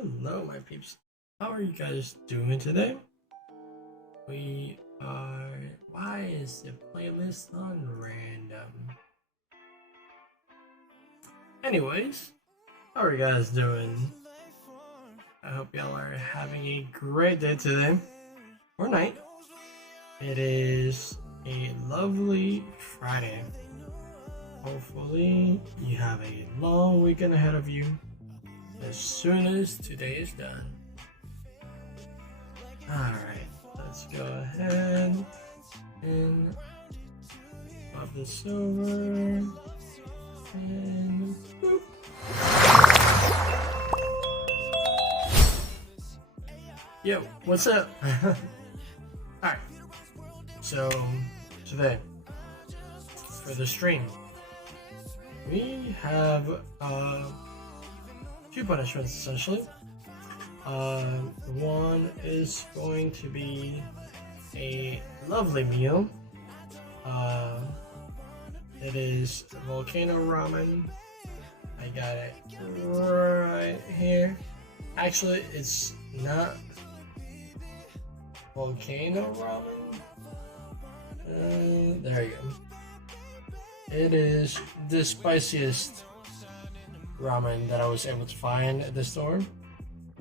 Hello, my peeps. How are you guys doing today? We are. Why is the playlist on random? Anyways, how are you guys doing? I hope y'all are having a great day today or night. It is a lovely Friday. Hopefully, you have a long weekend ahead of you as soon as today is done. Alright, let's go ahead and pop this over and boop. Yo, what's up? Alright, so today for the stream we have two punishments essentially. One is going to be a lovely meal. It is volcano ramen. I got it right here. Actually, it's not volcano ramen. There you go. It is the spiciest ramen that I was able to find at the store.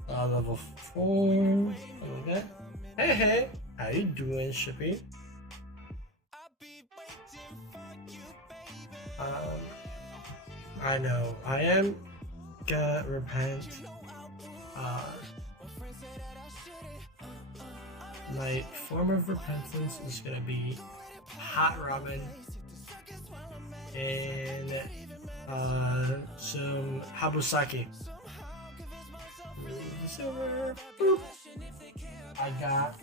Level 4, something like that. Hey, how you doing, Shippy? I know, I am gonna repent. My form of repentance is gonna be hot ramen and some habusaki. Silver. Boop. I got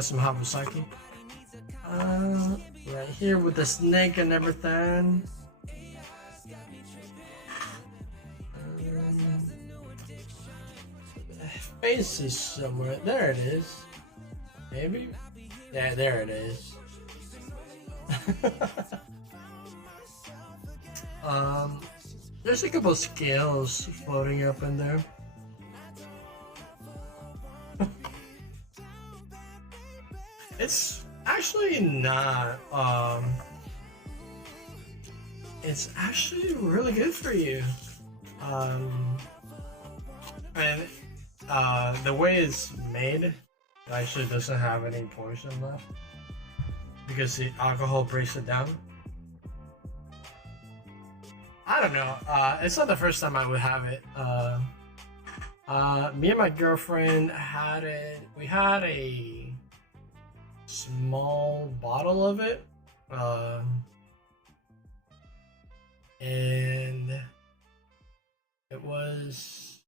some habusaki. Right here with the snake and everything. Face is somewhere. There it is. Maybe? Yeah, there it is. There's a couple scales floating up in there. It's actually not, it's actually really good for you. And the way it's made, it actually doesn't have any poison left because the alcohol breaks it down. I don't know. It's not the first time I would have it. Me and my girlfriend had it. We had a small bottle of it, and it was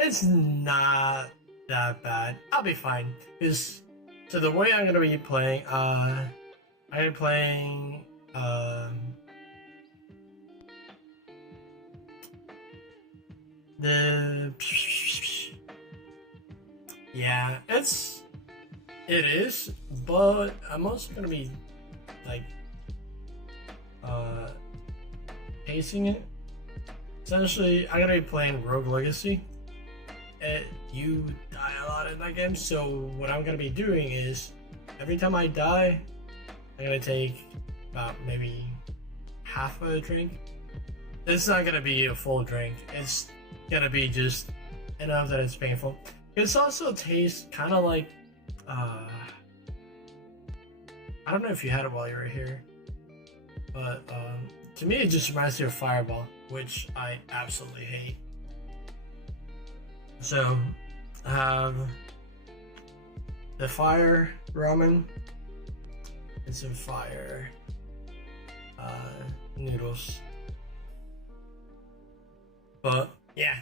it's not that bad. I'll be fine. So the way I'm gonna be playing, I'm playing yeah, it is, but I'm also gonna be like pacing it. Essentially, I'm gonna be playing Rogue Legacy. You die a lot in that game, so what I'm gonna be doing is every time I die, I'm gonna take about maybe half of a drink. It's not gonna be a full drink, it's gonna be just enough that it's painful. It also tastes kind of like I don't know if you had it while you were here, but to me it just reminds me of Fireball, which I absolutely hate. So I have the fire ramen and some fire noodles. But yeah,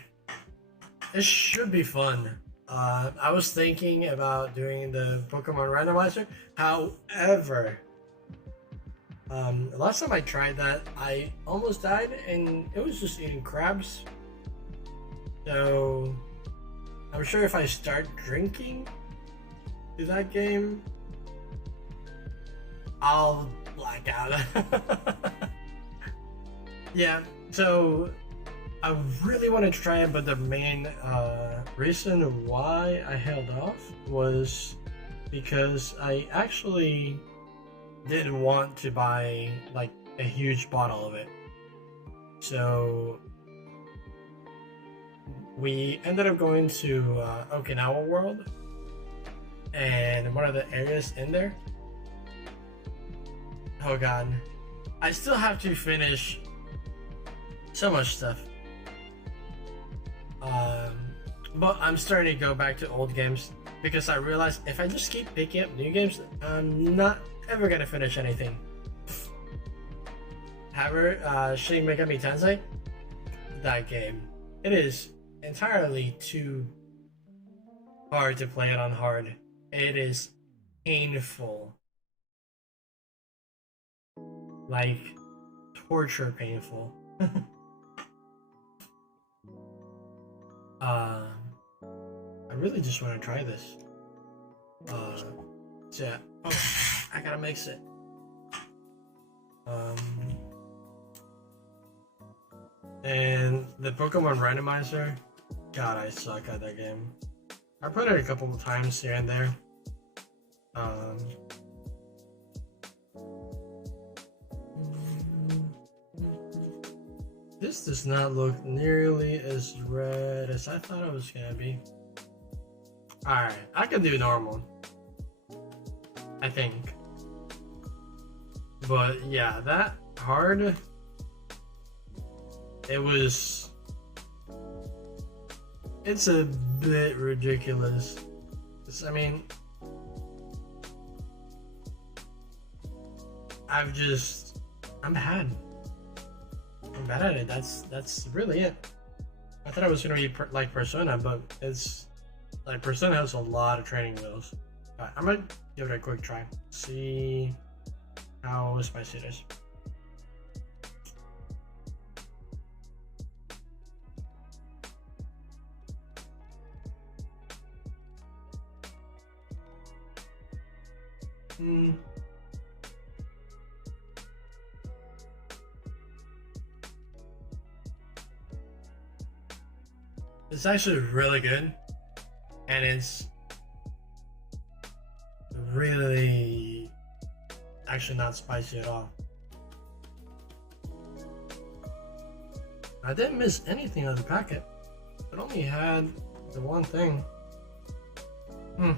it should be fun. I was thinking about doing the Pokemon randomizer. However, last time I tried that, I almost died, and it was just eating crabs. So I'm sure if I start drinking, that game, I'll black out. Yeah, so I really wanted to try it, but the main reason why I held off was because I actually didn't want to buy like a huge bottle of it. So we ended up going to Okinawa World, and one of the areas in there. Oh god, I still have to finish so much stuff. But I'm starting to go back to old games because I realized if I just keep picking up new games, I'm not ever gonna finish anything. However, Shin Megami Tensei, that game, it is entirely too hard to play it on hard. It is painful. Like, torture painful. I really just want to try this. So yeah. Oh, I gotta mix it. And the Pokemon Randomizer, god, I suck at that game. I played it a couple of times here and there. This does not look nearly as red as I thought it was gonna be. Alright, I can do normal, I think. But yeah, that hard, it's a bit ridiculous. I mean, I'm bad. I'm bad at it. That's really it. I thought it was gonna be like Persona, but it's like Persona has a lot of training wheels. Right, I'm gonna give it a quick try. See how spicy it is. It's actually really good, and it's really actually not spicy at all. I didn't miss anything on the packet. It only had the one thing. Well,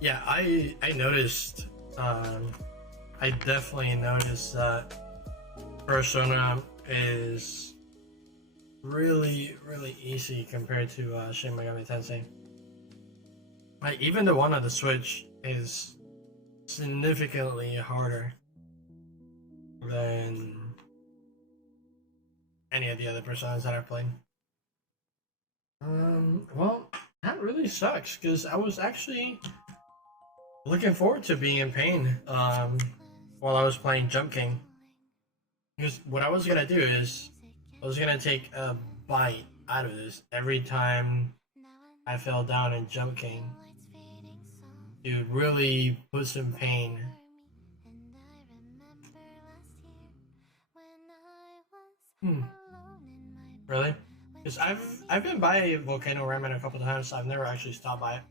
yeah, I noticed. I definitely noticed that Persona is really easy compared to Shin Megami Tensei. Like, even the one on the Switch is significantly harder than any of the other Personas that I've played. Well, that really sucks because I was actually looking forward to being in pain while I was playing Jump King. Because what I was gonna do is I was gonna take a bite out of this every time I fell down in Jump King to really put some pain. Really? Because I've been by Volcano Ramen a couple of times, so I've never actually stopped by it.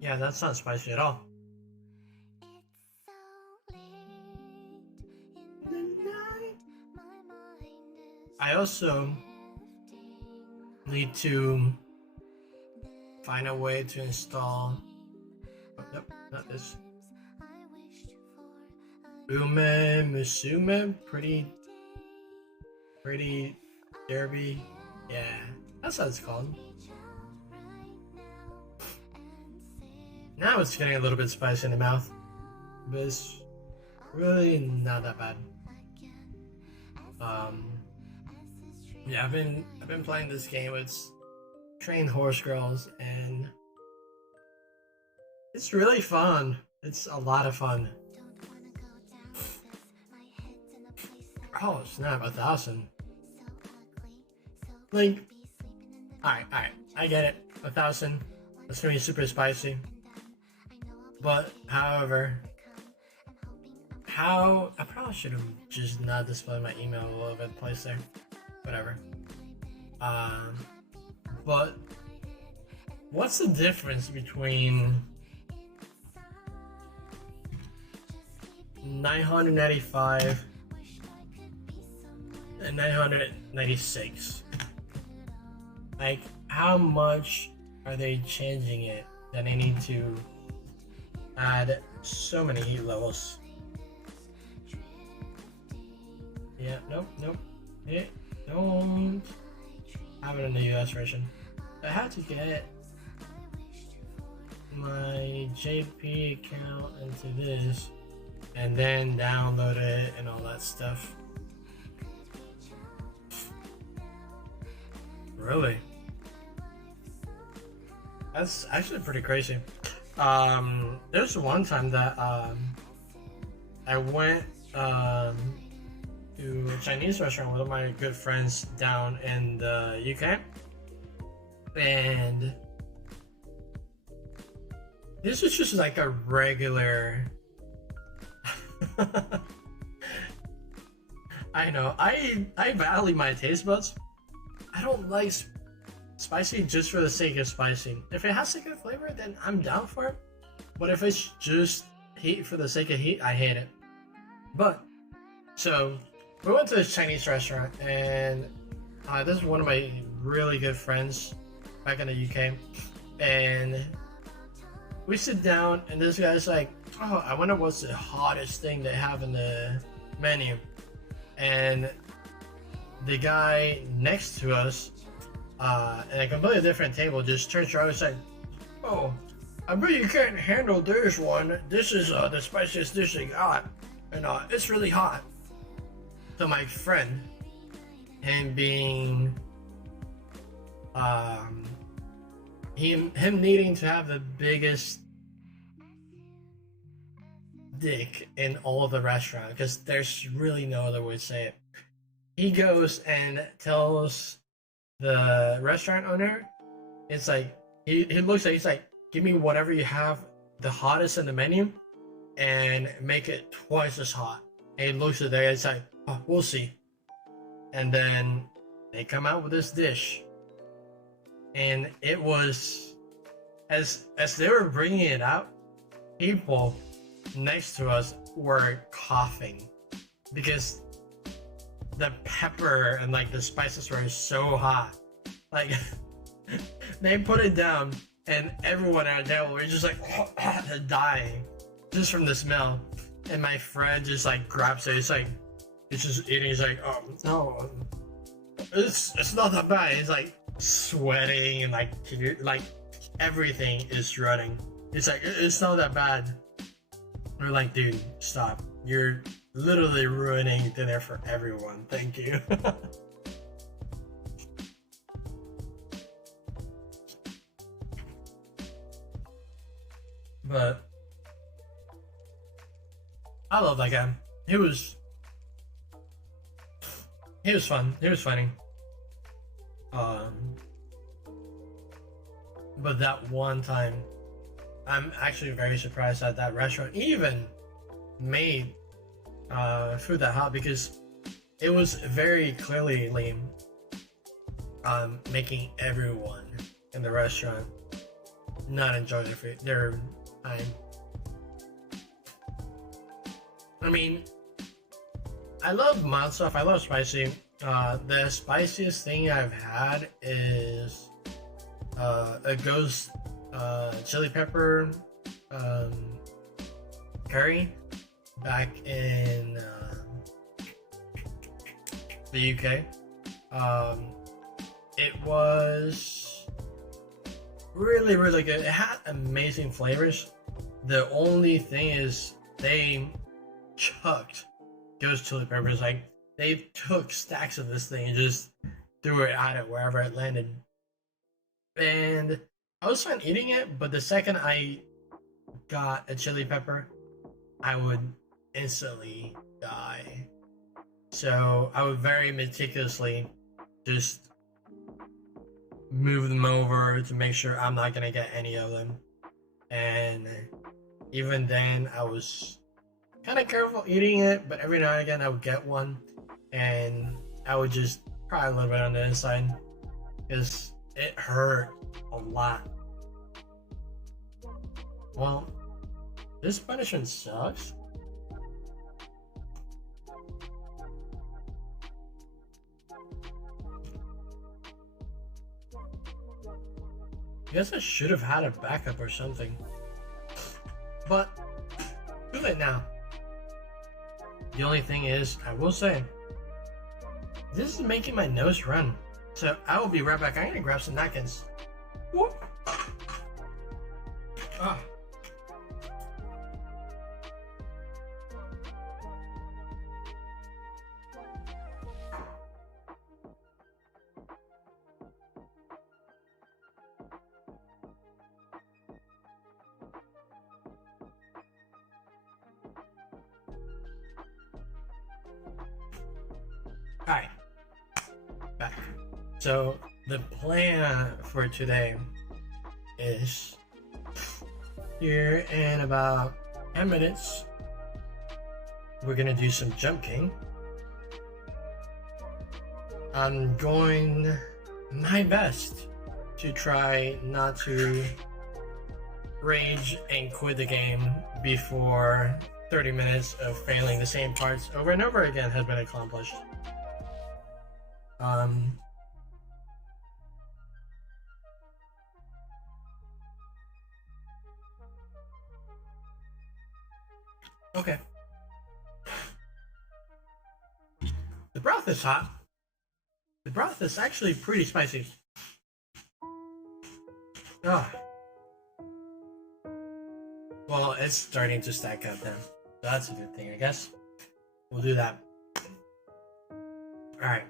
Yeah, that's not spicy at all. I also need to find a way to install. Oh, nope, not this. Ume Musume, pretty derby. Yeah, that's what it's called. Now it's getting a little bit spicy in the mouth, but it's really not that bad. Yeah, I've been playing this game with trained horse girls, and It's really fun. It's a lot of fun. Oh snap, 1,000. Like, alright, I get it. 1,000. That's gonna be super spicy. But, however, how I probably should have just not displayed my email all over the place there. Whatever. Um, but what's the difference between 995 and 996? Like, how much are they changing it that they need to add so many heat levels? Yeah, nope. Yeah, don't have it in the US version. I had to get my JP account into this and then download it and all that stuff. Really? That's actually pretty crazy. There's one time that I went to a Chinese restaurant with my good friends down in the UK, and this was just like a regular. I know I value my taste buds. I don't like spicy just for the sake of spicy. If it has a good flavor, then I'm down for it. But if it's just heat for the sake of heat, I hate it. But so we went to this Chinese restaurant, and this is one of my really good friends back in the UK, and we sit down, and this guy's like, "Oh, I wonder what's the hottest thing they have in the menu," and the guy next to us, at a completely different table, just turns around and said, "Oh, I bet you can't handle this one. This is the spiciest dish they got, and it's really hot." So my friend, him being, him needing to have the biggest dick in all of the restaurant, because there's really no other way to say it. He goes and tells the restaurant owner, it's like, he looks at, he's like, "Give me whatever you have the hottest in the menu and make it twice as hot." And he looks at there, it's like, "Oh, we'll see." And then they come out with this dish, and it was, as they were bringing it out, people next to us were coughing because the pepper and like the spices were so hot. Like they put it down, and everyone at the table were just like dying just from the smell. And my friend just like grabs it. It's like, it's just eating. He's like, "Oh no, it's not that bad." He's like sweating and like everything is running. It's like, "It's not that bad." We're like, "Dude, stop. You're literally ruining dinner for everyone. Thank you." But I love that guy. He was fun. He was funny. But that one time, I'm actually very surprised that that restaurant even made food that hot, because it was very clearly making everyone in the restaurant not enjoy their time. I mean, I love mild stuff. I love spicy. The spiciest thing I've had is a ghost chili pepper curry back in the UK. It was really, really good. It had amazing flavors. The only thing is they chucked ghost chili peppers. Like, they took stacks of this thing and just threw it at it wherever it landed. And I was fine eating it, but the second I got a chili pepper, I would instantly die. So I would very meticulously just move them over to make sure I'm not gonna get any of them. And even then, I was kind of careful eating it, but every now and again I would get one, and I would just cry a little bit on the inside because it hurt a lot. Well, this punishment sucks. I guess I should have had a backup or something. But too late now. The only thing is, I will say, this is making my nose run. So I will be right back. I'm gonna grab some napkins. Whoop. Ah. Alright, back. So the plan for today is here in about 10 minutes we're gonna do some jumping. I'm going my best to try not to rage and quit the game before 30 minutes of failing the same parts over and over again has been accomplished. Okay. The broth is hot. The broth is actually pretty spicy. Ah. Well, it's starting to stack up then. So that's a good thing, I guess. We'll do that. Alright.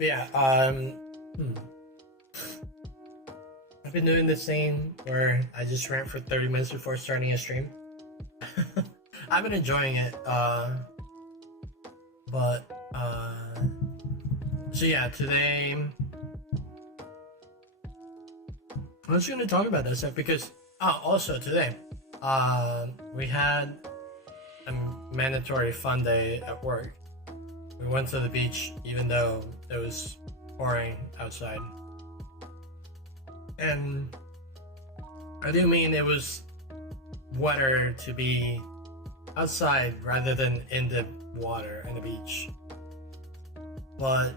Yeah, I've been doing this thing where I just rant for 30 minutes before starting a stream. I've been enjoying it, so yeah, today I'm just gonna talk about that stuff because, also today, we had a mandatory fun day at work. We went to the beach even though it was pouring outside. And I do mean it was wetter to be outside rather than in the water and the beach. But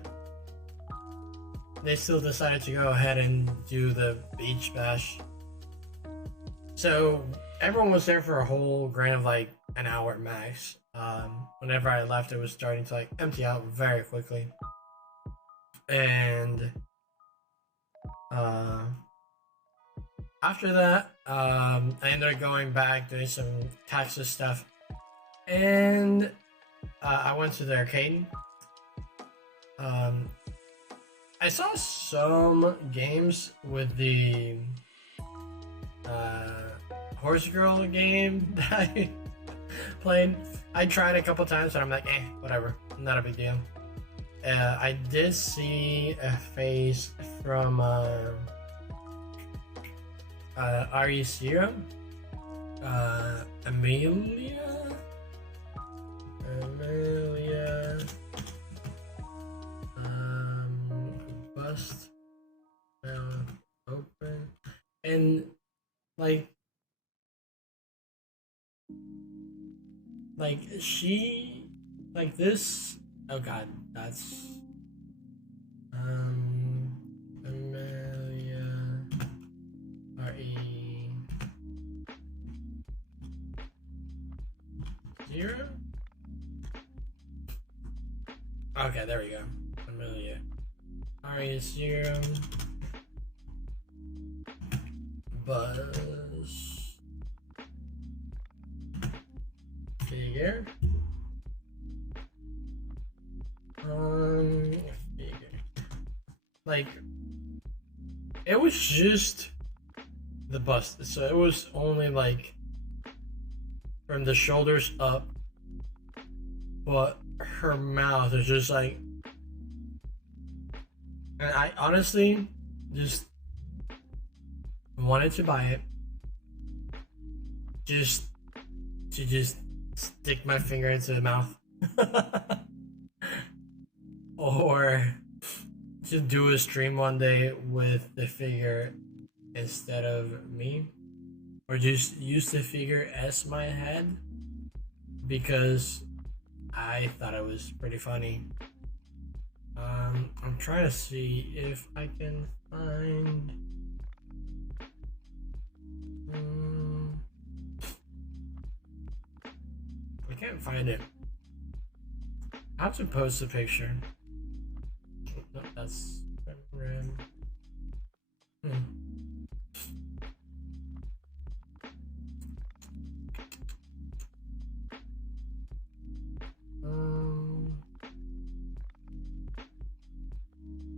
they still decided to go ahead and do the beach bash. So everyone was there for a whole grain of like an hour max. Whenever I left, it was starting to like empty out very quickly. And after that, I ended up going back doing some taxes stuff, and I went to the arcade. I saw some games with the horse girl game that I played. I tried a couple times, and I'm like, whatever, not a big deal. I did see a face from RE0, Amelia, bust mouth open, and like she, like this. Oh god, that's Amelia RE0. Okay, there we go. Amelia RE0 Buzz figure. Like, it was just the bust. So it was only like from the shoulders up, but her mouth is just like, and I honestly just wanted to buy it just to just stick my finger into the mouth. Or to do a stream one day with the figure instead of me, or just use the figure as my head because I thought it was pretty funny. I'm trying to see if I can find. I can't find it. I have to post a picture. No, that's red.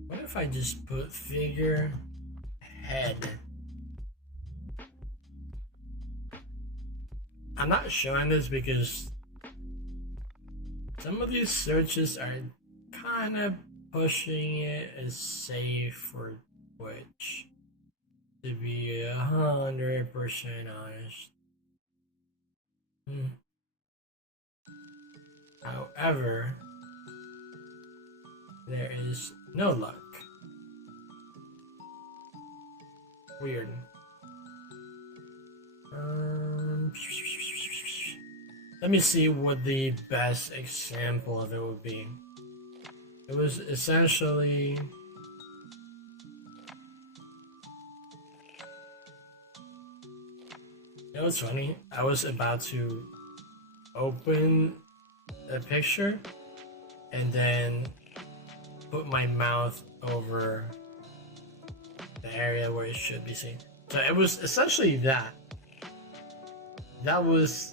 What if I just put figure head? I'm not showing this because some of these searches are kind of pushing it as safe for Twitch, to be 100% honest. However, there is no luck. Weird. Let me see what the best example of it would be. It was essentially you know what's funny? I was about to open a picture and then put my mouth over the area where it should be seen. So it was essentially that. That was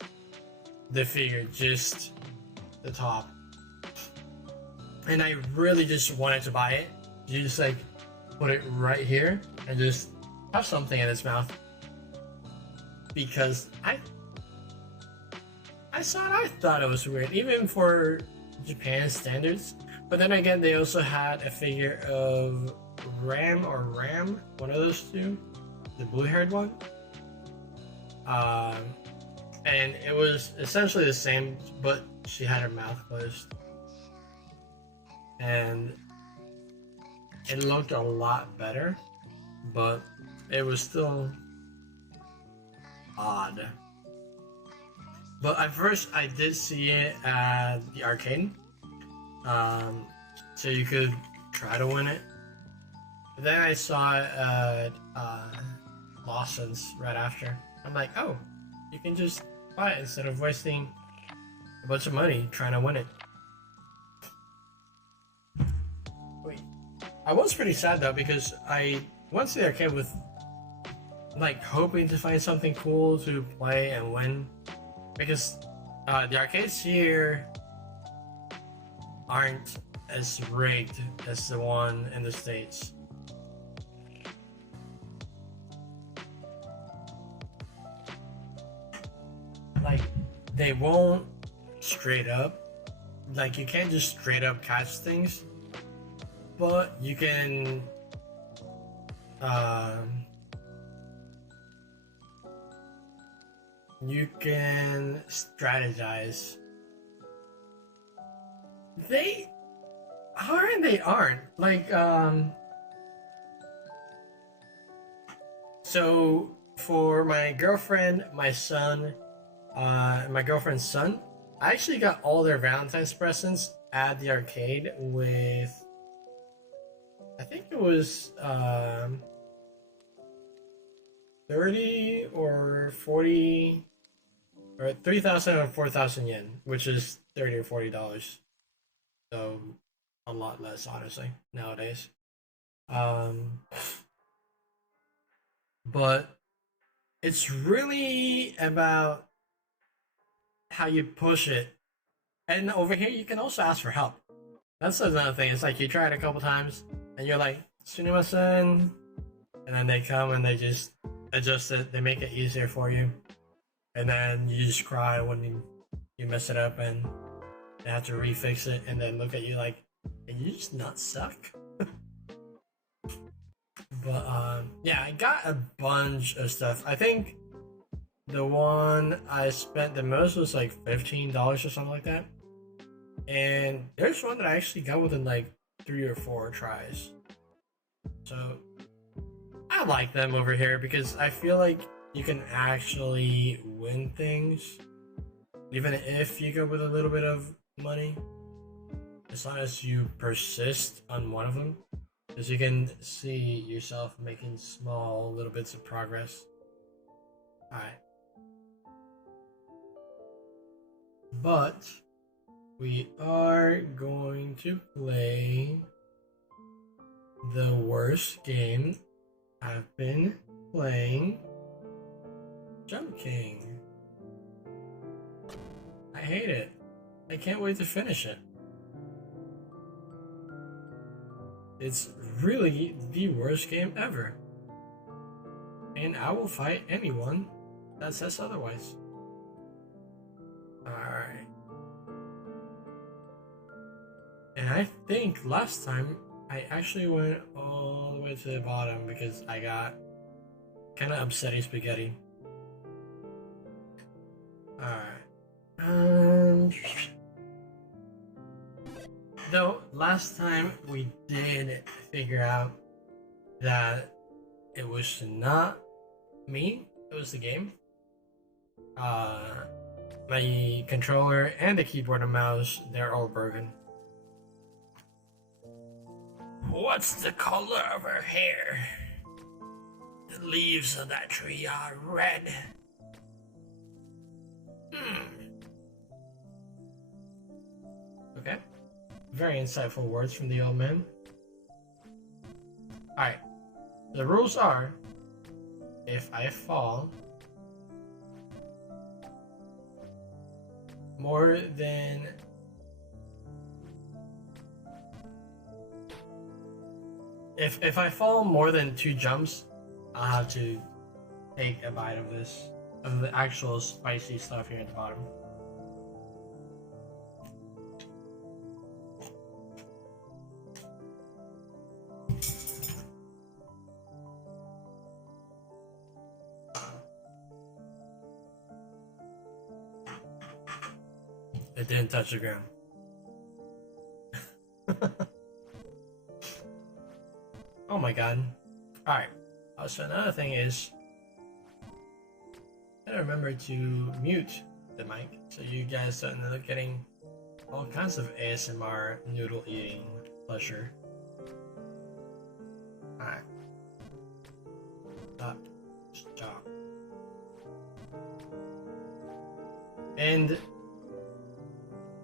the figure, just the top. And I really just wanted to buy it. You just like put it right here and just have something in its mouth. Because I thought it was weird, even for Japan standards. But then again, they also had a figure of Ram, one of those two, the blue-haired one. And it was essentially the same, but she had her mouth closed. And it looked a lot better, but it was still odd. But at first I did see it at the arcade, so you could try to win it. But then I saw it at Lawson's right after. I'm like, oh, you can just buy it instead of wasting a bunch of money trying to win it. Wait, I was pretty sad though because I went to the arcade with like hoping to find something cool to play and win, because the arcades here aren't as rigged as the one in the States. Like, they won't straight up, like you can't just straight up catch things, but you can strategize. They are and they aren't. Like, so for my girlfriend, my son, my girlfriend's son, I actually got all their Valentine's presents at the arcade with, I think it was 30 or 40 or 3,000 or 4,000 yen, which is $30 or $40. So a lot less, honestly, nowadays. But it's really about how you push it. And over here, you can also ask for help. That's another thing. It's like you try it a couple times, and you're like, "Sumimasen, and then they come and they just adjust it. They make it easier for you, and then you just cry when you mess it up, and they have to refix it, and then look at you like, "Can you just not suck?" But yeah, I got a bunch of stuff. I think the one I spent the most was like $15 or something like that. And there's one that I actually got within like 3 or 4 tries. So I like them over here because I feel like you can actually win things even if you go with a little bit of money, as long as you persist on one of them, because you can see yourself making small little bits of progress. Alright. But we are going to play the worst game I've been playing, Jump King. I hate it. I can't wait to finish it. It's really the worst game ever. And I will fight anyone that says otherwise. Alright. And I think last time I actually went all the way to the bottom because I got kind of upsetty spaghetti. Alright. Though last time we did figure out that it was not me, it was the game. My controller and the keyboard and mouse, they're all broken. What's the color of her hair? The leaves of that tree are red. Okay. Very insightful words from the old man. Alright. The rules are, if I fall more than if I fall more than 2 jumps, I'll have to take a bite of this, of the actual spicy stuff here at the bottom. It didn't touch the ground. Oh my god. Alright. So another thing is, I gotta remember to mute the mic so you guys don't end up getting all kinds of ASMR noodle eating pleasure. Alright. Stop. And of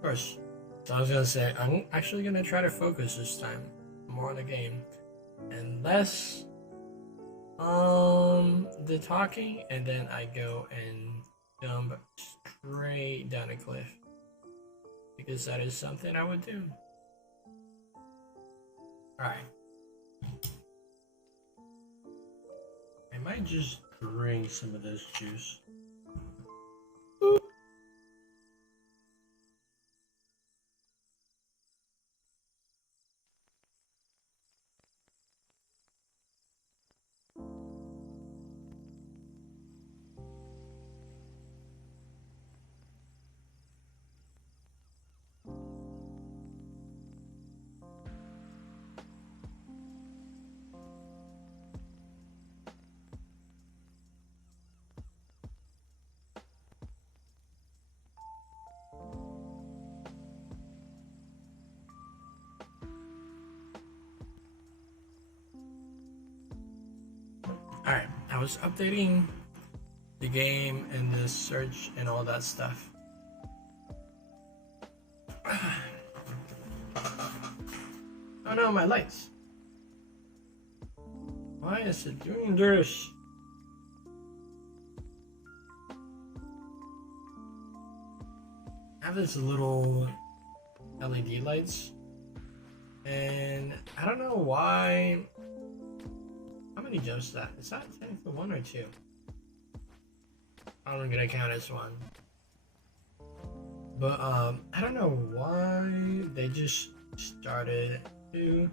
course, so I was gonna say, I'm actually gonna try to focus this time more on the game and less the talking, and then I go and jump straight down a cliff because that is something I would do. Alright. I might just drink some of this juice. Alright, I was updating the game and the search and all that stuff. Oh no, my lights. Why is it doing this? I have this little LED lights, and I don't know why. many jumps is that? Is that technically 1 or 2? I'm gonna count as 1. But I don't know why they just started to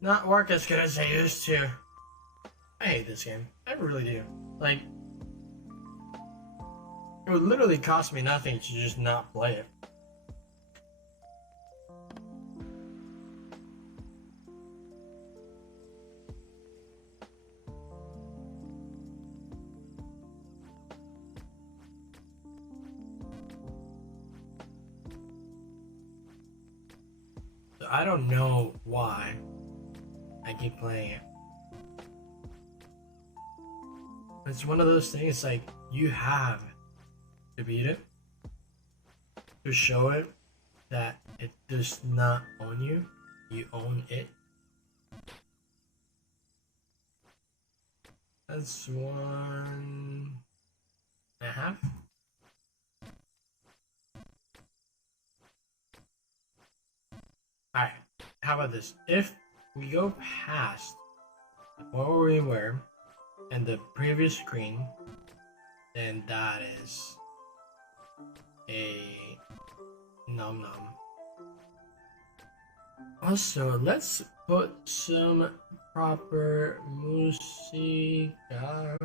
not work as good as they used to. I hate this game. I really do. Like, it would literally cost me nothing to just not play it. So I don't know why I keep playing it. It's one of those things like you have to beat it to show it that it does not own you. You own it. That's 1.5. Alright, how about this? If we go past where we were and the previous screen, then that is a nom nom. Also, let's put some proper musica.